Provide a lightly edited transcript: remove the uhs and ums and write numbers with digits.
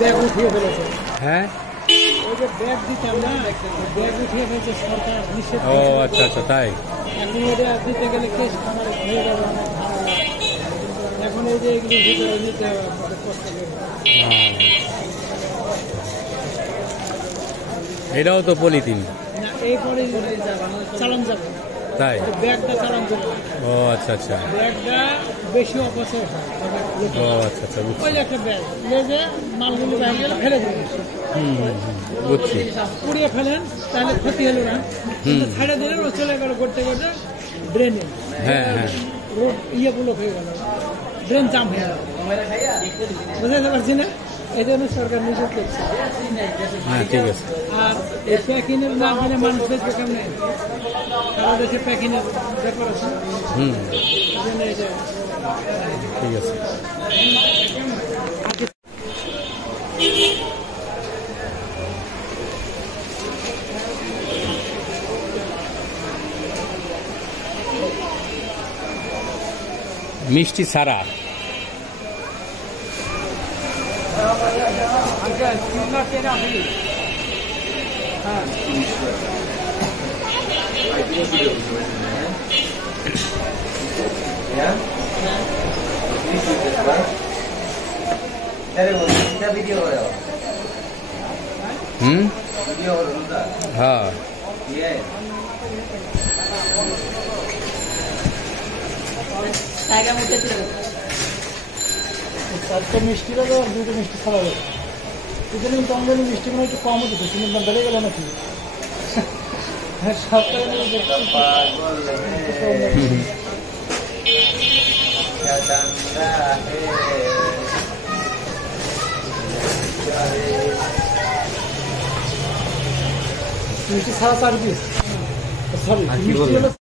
Bag উঠিয়ে ফেলেছে। হ্যাঁ, ওই যে ব্যাগ দিতাম না, ব্যাগ উঠিয়ে ফেলছে সরকার, নিষেধ। ও আচ্ছা আচ্ছা, তাই। এখন এটা দিতে গেলে কেস খামারে হয়ে যাবে, অনেক ঝামেলা। এখন এই যে এগুলো ভিতরে নিতে হবে, আপনাদের কষ্ট করে। এটাও তো পলিথিন। না, এরপরে চালান যাবে, তাই। ব্যাগটা চালান যাবে। ও আচ্ছা আচ্ছা। ব্যাগটা বেশি অপচয় হয়। ও আচ্ছা আচ্ছা, বুঝছি। ওই যে একটা ব্যাগ, এই যে মালগুলো বাইরে গেলে ফেলে দেবেন, বুঝছি। পুড়িয়ে ফেলেন, তাহলে ক্ষতি হলো না। কিন্তু ছাড়ে দিলেন, ও চলে গেল করতে করতে ড্রেনে। হ্যাঁ হ্যাঁ, রোড ইয়েগুলো হয়ে গেল, ড্রেন জাম হয়ে গেল। বুঝতে পারছি না, এই জন্য সরকার নিষেধ করছে। হ্যাঁ ঠিক আছে। আর এই প্যাকিংয়ের না দিলে মানুষ বেচবে কেমনে? সারা দেশে প্যাকিংয়ের ব্যাপার আছে। এই জন্য এটা ঠিক আছে। মিষ্টি ছাড়া হ্যাঁ, চারটে মিষ্টি দেবে আর দুটো মিষ্টি ছাড়া দেবে। এখানে কিন্তু আমদানি মিষ্টি মানে একটু কম হচ্ছে, কিন্তু দাম বেড়ে গেল নাকি? হ্যাঁ, সপ্তাহে মিষ্টি ছাড়া 4 পিস। সরি, মিষ্টি হলো